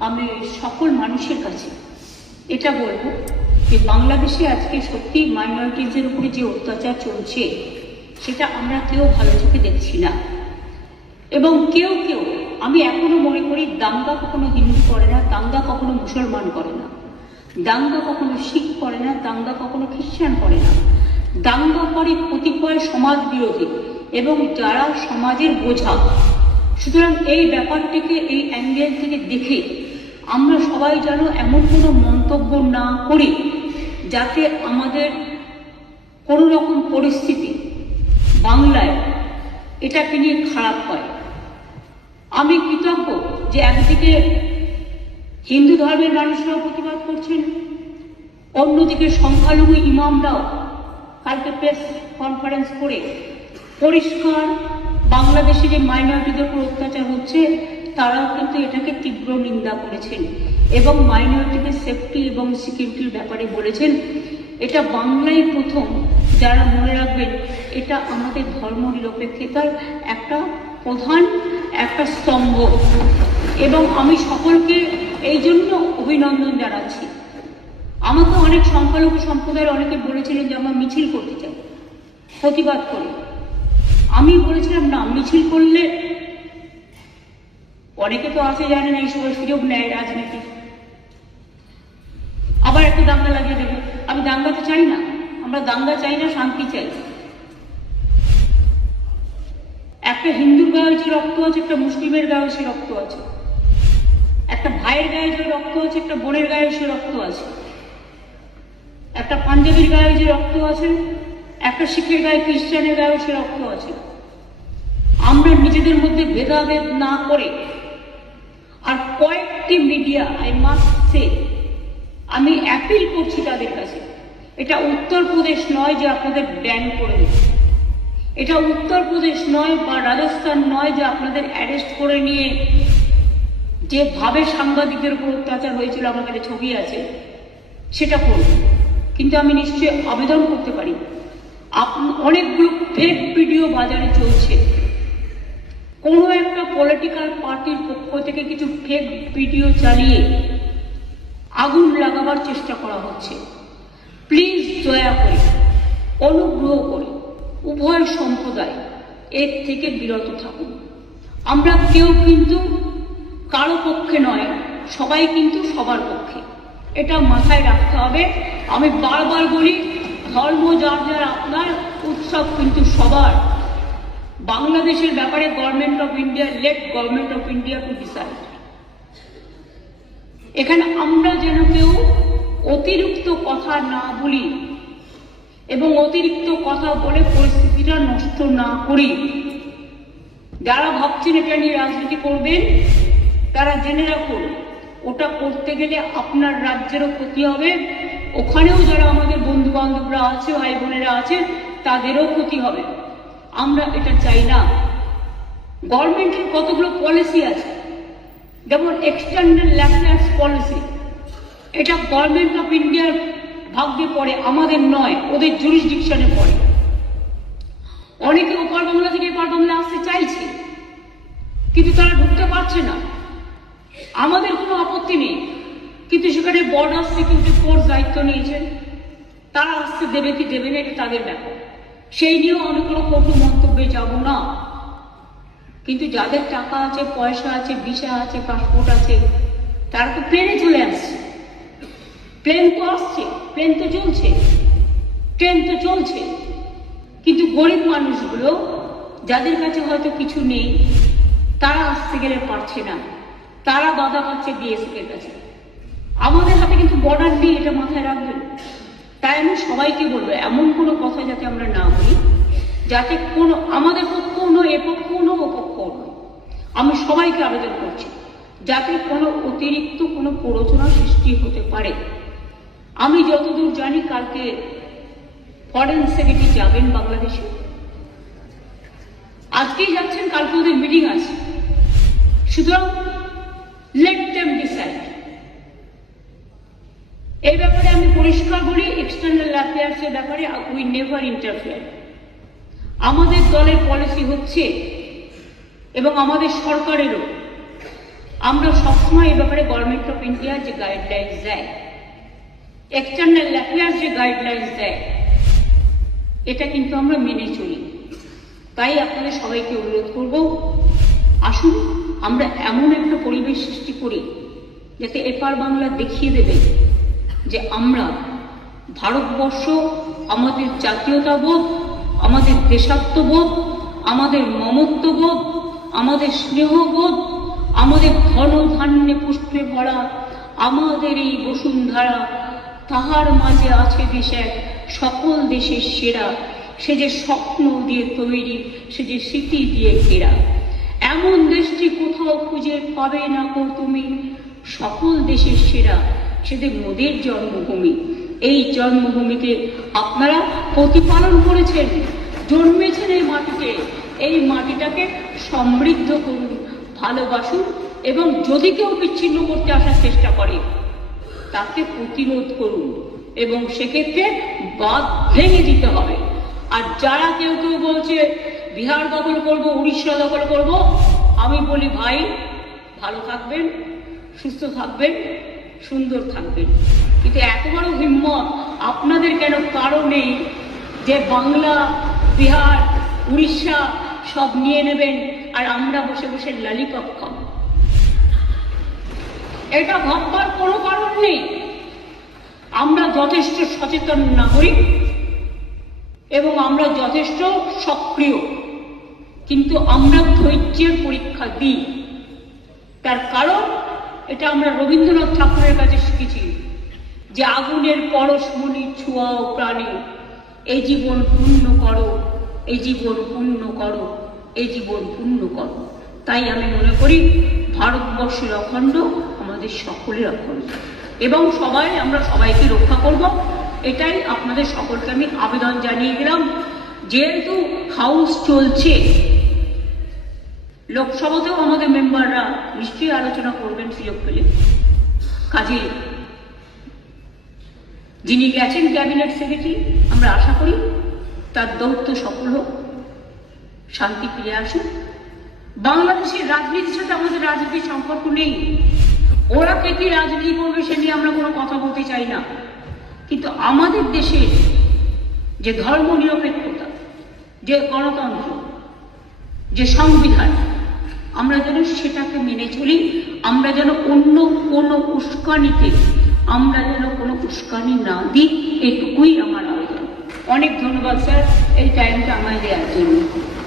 আমি সকল মানুষের কাছে এটা বলবো যে বাংলাদেশে আজকে সত্যি মাইনরিটিজের উপরে যে অত্যাচার চলছে সেটা আমরা কেউ ভালো চোখে দেখছি না। এবং কেউ কেউ, আমি এখনো মনে করি, দাঙ্গা কখনো হিন্দু করে না, দাঙ্গা কখনো মুসলমান করে না, দাঙ্গা কখনো শিখ করে না, দাঙ্গা কখনো খ্রিস্টান করে না। দাঙ্গা করে কতিপয় সমাজ বিরোধী এবং যারা সমাজের বোঝা। সুতরাং এই ব্যাপারটিকে এই অ্যাঙ্গেল থেকে দেখে আমরা সবাই যেন এমন কোনো মন্তব্য না করি যাতে আমাদের কোনো রকম পরিস্থিতি বাংলায় এটাকে নিয়ে খারাপ হয়। আমি কৃতজ্ঞ যে একদিকে হিন্দু ধর্মের মানুষরাও প্রতিবাদ করছেন, অন্যদিকে সংখ্যালঘু ইমামরাও কালকে প্রেস কনফারেন্স করে পরিষ্কার বাংলাদেশে যে মাইনরিটিদের উপর অত্যাচার হচ্ছে তারাও কিন্তু এটাকে তীব্র নিন্দা করেছেন এবং মাইনরিটিদের সেফটি এবং সিকিউরিটির ব্যাপারে বলেছেন। এটা বাংলায় প্রথম, যারা মনে রাখবেন এটা আমাদের ধর্ম নিরপেক্ষতার একটা প্রধান একটা স্তম্ভ। এবং আমি সকলকে এই জন্য অভিনন্দন জানাচ্ছি। আমাকে অনেক সংখ্যালঘু সম্প্রদায়ের অনেকে বলেছিলেন যে আমরা মিছিল করতে চাই, প্রতিবাদ করি। আমি বলেছিলাম না, মিছিল করলে অনেকে তো আছে জানে না, এই সময় সুযোগ নেয় রাজনীতি, আবার একটা দাঙ্গা লাগিয়ে দেবে। আমি দাঙ্গাতে চাই না, আমরা দাঙ্গা চাই না, শান্তি চাই। একটা হিন্দুর গায়ে যে রক্ত আছে, একটা মুসলিমের গায়ে সে রক্ত আছে, একটা ভাইয়ের গায়ে যে রক্ত আছে, একটা বোনের গায়ে সে রক্ত আছে, একটা পাঞ্জাবির গায়ে যে রক্ত আছে, একটা শিখের গায়ে, খ্রিস্টানের গায়ে সে রক্ত আছে। আমরা নিজেদের মধ্যে ভেদাভেদ না করে, আর কয়েকটি মিডিয়া, আই মাস্ট সে, আমি অ্যাপিল করছি তাদের কাছে, এটা উত্তরপ্রদেশ নয় যে আপনাদের ব্যান করে দেবে, এটা উত্তরপ্রদেশ নয় বা রাজস্থান নয় যে আপনাদের অ্যারেস্ট করে নিয়ে যেভাবে সাংবাদিকদের উপর অত্যাচার হয়েছিল, আমার কাছে ছবি আছে, সেটা করবে। কিন্তু আমি নিশ্চয়ই আবেদন করতে পারি, অনেকগুলো ফেক ভিডিও বাজারে চলছে, কোনো একটা পলিটিক্যাল পার্টির পক্ষ থেকে কিছু ফেক ভিডিও চালিয়ে আগুন লাগাবার চেষ্টা করা হচ্ছে। প্লিজ দয়া করে, অনুগ্রহ করে উভয় সম্প্রদায় এর থেকে বিরত থাকুন। আমরা কেউ কিন্তু কারো পক্ষে নয়, সবাই কিন্তু সবার পক্ষে, এটা মাথায় রাখতে হবে। আমি বারবার বলি, ধর্ম যার যার আপনার, উৎসব কিন্তু সবার। বাংলাদেশের ব্যাপারে government of India, late government of India to decide. এখানে আমরা যেন কেউ অতিরিক্ত কথা না বলি এবং অতিরিক্ত কথা বলে পরিস্থিতিটা নষ্ট না করি। যারা ভাবছেন এটা নিয়ে রাজনীতি করবেন তারা জেনে রাখুন, ওটা করতে গেলে আপনার রাজ্যেরও ক্ষতি হবে, ওখানেও যারা আমাদের বন্ধু বান্ধবরা আছে, ভাই বোনেরা আছেন, তাদেরও ক্ষতি হবে। আমরা এটা চাই না। গভর্নমেন্টের কতগুলো পলিসি আছে, যেমন এক্সটার্নাল অ্যাফেয়ার্স পলিসি, এটা গভর্নমেন্ট অফ ইন্ডিয়ার ভাগ্যে পড়ে, আমাদের নয়, ওদের জুরিসডিকশনে পড়ে। অনেকে ওপার বাংলা থেকে এপার বাংলা আসতে চাইছে, কিন্তু তারা ঢুকতে পারছে না। আমাদের কোনো আপত্তি নেই, কিন্তু সেখানে বর্ডার সিকিউরিটি ফোর্স দায়িত্ব নিয়েছেন, তারা আসতে দেবে কি দেবে না এটা তাদের ব্যাপার, সেই নিয়েও আমি কোনো কটু মন্তব্যে যাব না। কিন্তু যাদের টাকা আছে, পয়সা আছে, ভিসা আছে, পাসপোর্ট আছে, তারা তো প্লেনে চলে আসছে। প্লেন তো আসছে, প্লেন তো চলছে, ট্রেন তো চলছে, কিন্তু গরিব মানুষগুলো যাদের কাছে হয়তো কিছু নেই, তারা আসতে গেলে পারছে না, তারা বাধা পাচ্ছে বিএসএফ এর কাছে। আমাদের হাতে কিন্তু বর্ডার নেই, এটা মাথায় রাখবেন। তাই আমি সবাইকে বলবো, এমন কোনো কথা যাতে আমরা না বলি, যাতে কোনো আমাদের পক্ষও নয়, এ পক্ষও নয়, ও পক্ষও নয়। আমি সবাইকে আবেদন করছি যাতে কোনো অতিরিক্ত কোনো প্ররোচনা সৃষ্টি হতে পারে। আমি যতদূর জানি কালকে ফরেন সেক্রেটারি যাবেন বাংলাদেশে, আজকেই যাচ্ছেন, কালকে ওদের মিটিং আছে। সুতরাং লেট দেম ডিসাইড। এই ব্যাপারে আমি পরিষ্কার বলি, এক্সটার্নাল অ্যাফেয়ার্স এর ব্যাপারে উই নেভার ইন্টারফেয়ার। আমাদের দলের পলিসি হচ্ছে এবং আমাদের সরকারেরও আমরা সবসময় এ ব্যাপারে গভর্নমেন্ট অফ ইন্ডিয়া যে গাইডলাইন্স দেয়, এক্সটার্নাল অ্যাফেয়ার্স যে গাইডলাইন্স দেয়, এটা কিন্তু আমরা মেনে চলি। তাই আপনাদের সবাইকে অনুরোধ করব, আসুন আমরা এমন একটা পরিবেশ সৃষ্টি করি যাতে এপার বাংলা দেখিয়ে দেবে যে আমরা ভারতবর্ষ, আমাদের জাতীয়তাবোধ, আমাদের দেশাত্মবোধ, আমাদের মমত্ববোধ, আমাদের স্নেহবোধ, আমাদের ধন ধান্যে পুষ্পে ভরা আমাদের এই বসুন্ধরা, তাহার মাঝে আছে দেশ এক সকল দেশের সেরা, সে যে স্বপ্ন দিয়ে তৈরি, সে যে স্মৃতি দিয়ে ঘেরা। এমন দেশটি কোথাও খুঁজে পাবে না কো তুমি, সকল দেশের সেরা, সেদের মোদের জন্মভূমি। এই জন্মভূমিকে আপনারা প্রতিপালন করেছেন, জন্মেছেন এই মাটিতে। এই মাটিটাকে সমৃদ্ধ করুন, ভালোবাসুন, এবং যদি কেউ বিচ্ছিন্ন করতে আসার চেষ্টা করে তাকে প্রতিরোধ করুন, এবং সেক্ষেত্রে বাঁধ ভেঙে দিতে হবে। আর যারা কেউ কেউ বলছে বিহার দখল করব, উড়িষ্যা দখল করব, আমি বলি ভাই ভালো থাকবেন, সুস্থ থাকবেন, সুন্দর থাকবেন, কিন্তু এত বড় হিম্মত আপনাদের কেন? কারণ নেই যে বাংলা, বিহার, উড়িষ্যা সব নিয়ে নেবেন আর আমরা বসে বসে লালিপপ খাব। এটা ভাববার কোনো কারণ নেই। আমরা যথেষ্ট সচেতন নাগরিক এবং আমরা যথেষ্ট সক্রিয়, কিন্তু আমরা ধৈর্যের পরীক্ষা দিই। তার কারণ এটা আমরা রবীন্দ্রনাথ ঠাকুরের কাছে শিখেছি যে আগুনের পরশমণি ছোঁয়াও প্রাণে, এই জীবন পূর্ণ করো, এই জীবন পূর্ণ করো, এই জীবন পূর্ণ করো। তাই আমি মনে করি ভারতবর্ষের অখণ্ড আমাদের সকলের অখণ্ড, এবং আমরা সবাইকে রক্ষা করব। এটাই আপনাদের সকলকে আমি আবেদন জানিয়ে গেলাম। যেহেতু হাউস চলছে, লোকসভাতেও আমাদের মেম্বাররা নিশ্চয়ই আলোচনা করবেন সুযোগ পেলে। কাজে যিনি গেছেন ক্যাবিনেট সেক্রেটারি, আমরা আশা করি তার দৌত্য সফল হোক, শান্তি ফিরে আসুক। বাংলাদেশের রাজনীতির সাথে আমাদের রাজনীতির সম্পর্ক নেই। ওরা কে কি রাজনীতি করবে সে নিয়ে আমরা কোনো কথা বলতে চাই না, কিন্তু আমাদের দেশের যে ধর্ম নিরপেক্ষতা, যে গণতন্ত্র, যে সংবিধান, আমরা যেন সেটাকে মেনে চলি। আমরা যেন অন্য কোনো উস্কানিতে কোনো উস্কানি না দিই, এটুকুই আমার আবেদন। অনেক ধন্যবাদ স্যার এই টাইমটা আমায় দেওয়ার জন্য।